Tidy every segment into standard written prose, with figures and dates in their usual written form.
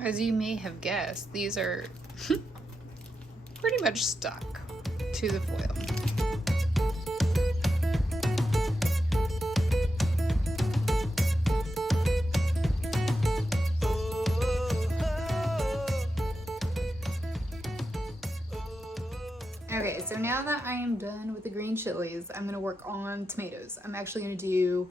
As you may have guessed, these are pretty much stuck to the foil. Okay, so now that I am done with the green chilies, I'm gonna work on tomatoes. I'm actually gonna do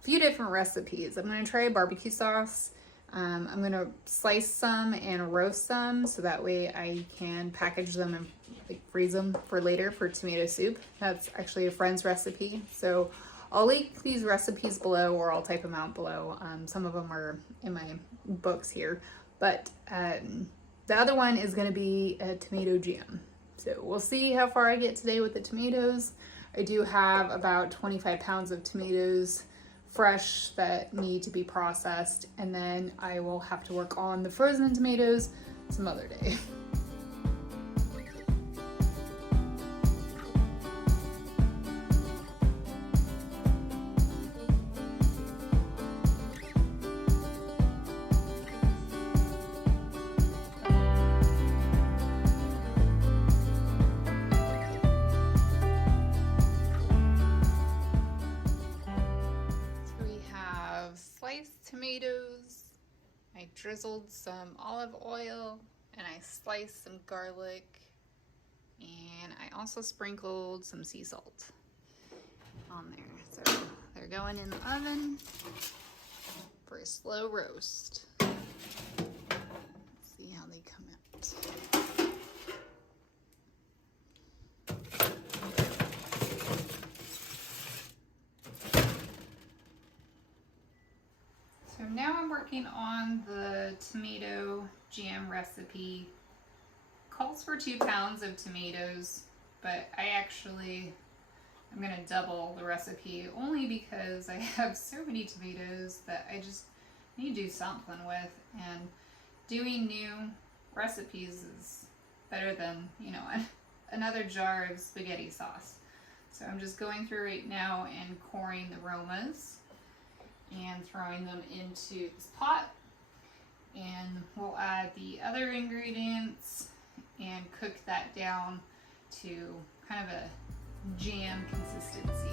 a few different recipes. I'm gonna try a barbecue sauce. I'm gonna slice some and roast some so that way I can package them and like freeze them for later for tomato soup. That's actually a friend's recipe. So I'll link these recipes below, or I'll type them out below. Some of them are in my books here, but the other one is gonna be a tomato jam. So we'll see how far I get today with the tomatoes. I do have about 25 pounds of tomatoes fresh that need to be processed, and then I will have to work on the frozen tomatoes some other day. Tomatoes, I drizzled some olive oil, and I sliced some garlic, and I also sprinkled some sea salt on there. So they're going in the oven for a slow roast. Let's see how they come out. So now I'm working on the tomato jam recipe. Calls for 2 pounds of tomatoes, but I'm gonna double the recipe only because I have so many tomatoes that I just need to do something with, and doing new recipes is better than, another jar of spaghetti sauce. So I'm just going through right now and coring the aromas and throwing them into this pot, and we'll add the other ingredients and cook that down to kind of a jam consistency.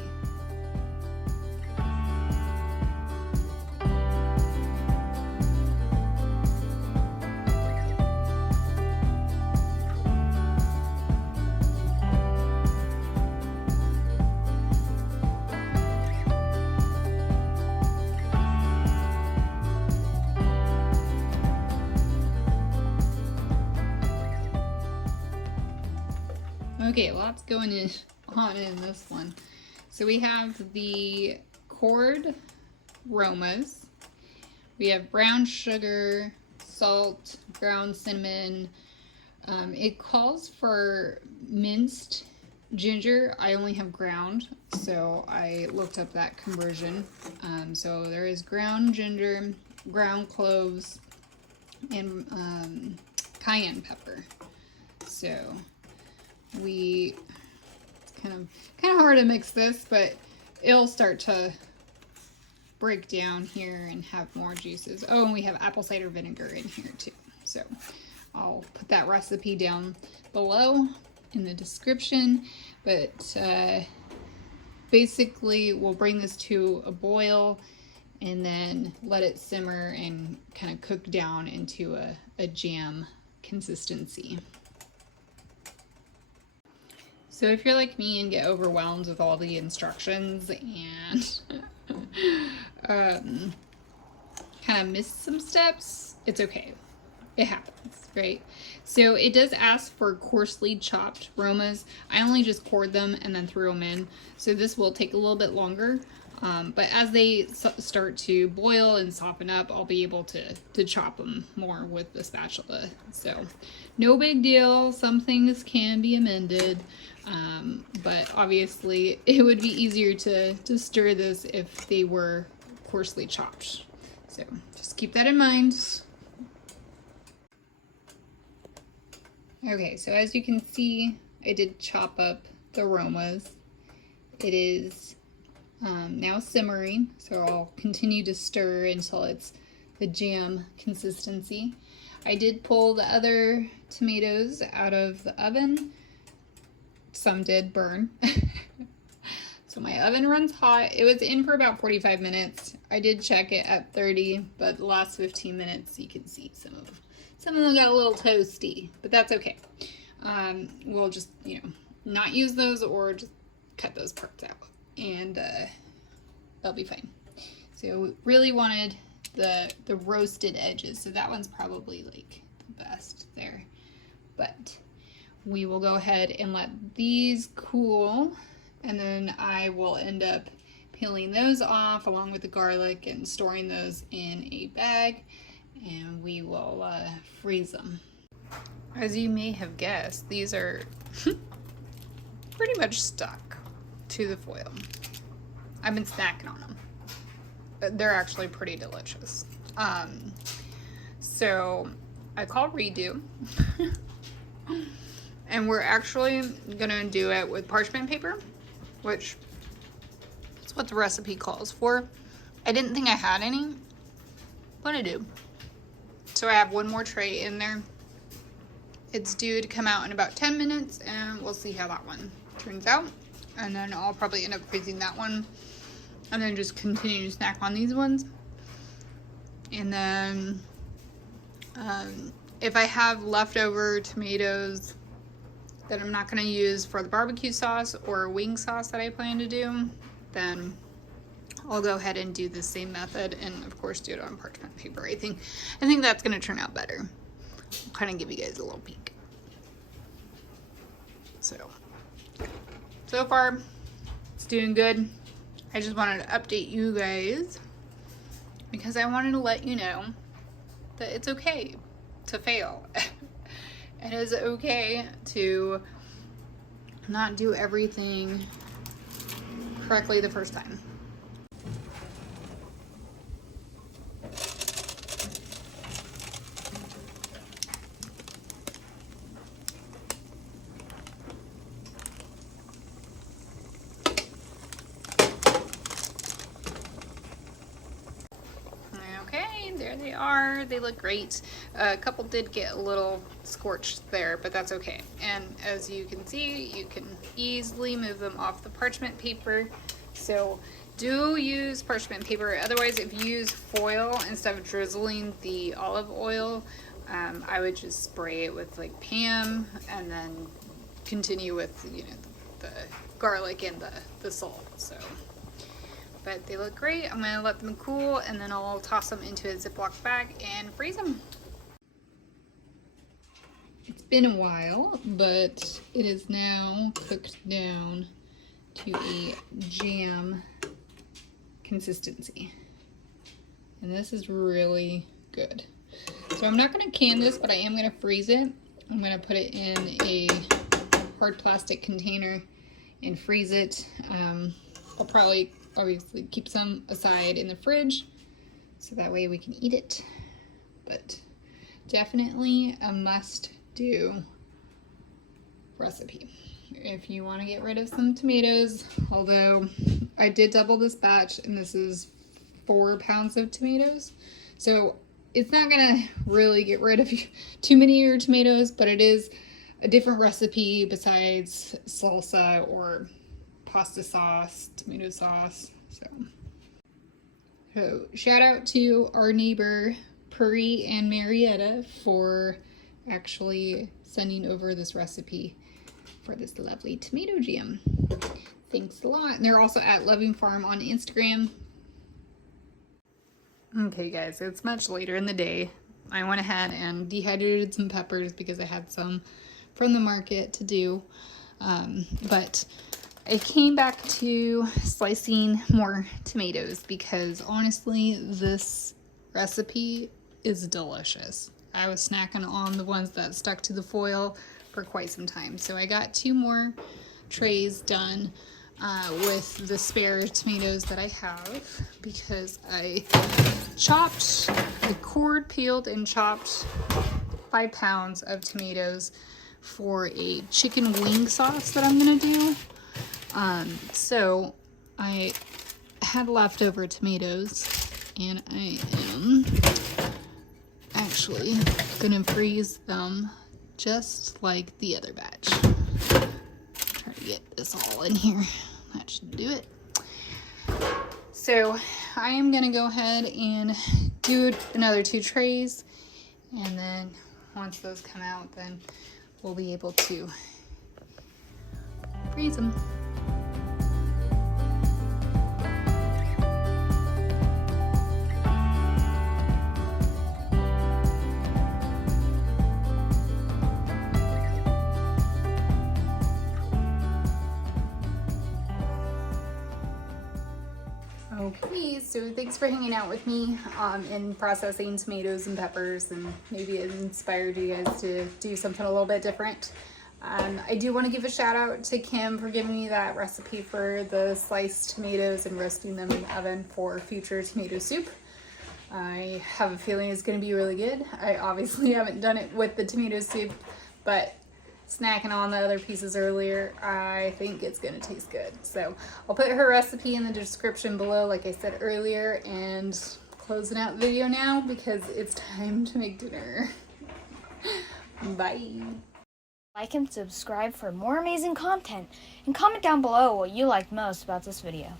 Okay, lots going on in this one. So we have the cored aromas. We have brown sugar, salt, ground cinnamon. It calls for minced ginger. I only have ground, so I looked up that conversion. So there is ground ginger, ground cloves, and cayenne pepper. So it's kind of hard to mix this, but it'll start to break down here and have more juices. Oh, and we have apple cider vinegar in here too. So I'll put that recipe down below in the description, but basically we'll bring this to a boil and then let it simmer and kind of cook down into a jam consistency. So if you're like me and get overwhelmed with all the instructions and kind of miss some steps, it's okay. It happens, right? So it does ask for coarsely chopped aromas. I only just poured them and then threw them in. So this will take a little bit longer. But as they start to boil and soften up, I'll be able to chop them more with the spatula. So no big deal. Some things can be amended. But obviously it would be easier to stir this if they were coarsely chopped. So just keep that in mind. Okay, so as you can see, I did chop up the aromas. It is now simmering, so I'll continue to stir until it's the jam consistency. I did pull the other tomatoes out of the oven. Some did burn. So my oven runs hot. It was in for about 45 minutes. I did check it at 30, but the last 15 minutes you can see some of them got a little toasty, but that's okay. We'll just, not use those or just cut those parts out and they'll be fine. So we really wanted the roasted edges, so that one's probably like the best there. But we will go ahead and let these cool, and then I will end up peeling those off along with the garlic and storing those in a bag, and we will freeze them. As you may have guessed, these are pretty much stuck to the foil. I've been snacking on them. They're actually pretty delicious. So I called Redo. And we're actually gonna do it with parchment paper, which is what the recipe calls for. I didn't think I had any, but I do. So I have one more tray in there. It's due to come out in about 10 minutes, and we'll see how that one turns out. And then I'll probably end up freezing that one, and then just continue to snack on these ones. And then if I have leftover tomatoes that I'm not going to use for the barbecue sauce or wing sauce that I plan to do, then I'll go ahead and do the same method and of course do it on parchment paper. I think that's going to turn out better. I'll kind of give you guys a little peek. So far it's doing good. I just wanted to update you guys because I wanted to let you know that it's okay to fail. It is okay to not do everything correctly the first time. There they are. They look great. A couple did get a little scorched there, but that's okay. And as you can see, you can easily move them off the parchment paper. So do use parchment paper. Otherwise, if you use foil instead of drizzling the olive oil, I would just spray it with like Pam and then continue with the garlic and the salt. So. But they look great. I'm going to let them cool and then I'll toss them into a Ziploc bag and freeze them. It's been a while, but it is now cooked down to a jam consistency. And this is really good. So I'm not going to can this, but I am going to freeze it. I'm going to put it in a hard plastic container and freeze it. I'll probably obviously keep some aside in the fridge so that way we can eat it, but definitely a must-do recipe if you want to get rid of some tomatoes. Although I did double this batch and this is 4 pounds of tomatoes, so it's not gonna really get rid of too many of your tomatoes, but it is a different recipe besides salsa or pasta sauce, tomato sauce. So shout out to our neighbor Puri and Marietta for actually sending over this recipe for this lovely tomato jam. Thanks a lot. And they're also at Loving Farm on Instagram. Okay guys, it's much later in the day. I went ahead and dehydrated some peppers because I had some from the market to do, but I came back to slicing more tomatoes because honestly this recipe is delicious. I was snacking on the ones that stuck to the foil for quite some time, so I got 2 more trays done with the spare tomatoes that I have because I peeled and chopped 5 pounds of tomatoes for a chicken wing sauce that I'm gonna do. So I had leftover tomatoes and I am actually gonna freeze them just like the other batch. Try to get this all in here. That should do it. So I am gonna go ahead and do another 2 trays, and then once those come out, then we'll be able to freeze them. Okay, so thanks for hanging out with me in processing tomatoes and peppers, and maybe it inspired you guys to do something a little bit different. I do want to give a shout out to Kim for giving me that recipe for the sliced tomatoes and roasting them in the oven for future tomato soup. I have a feeling it's going to be really good. I obviously haven't done it with the tomato soup, but snacking on the other pieces earlier, I think it's going to taste good. So I'll put her recipe in the description below, like I said earlier, and closing out the video now because it's time to make dinner. Bye. Like and subscribe for more amazing content, and comment down below what you liked most about this video.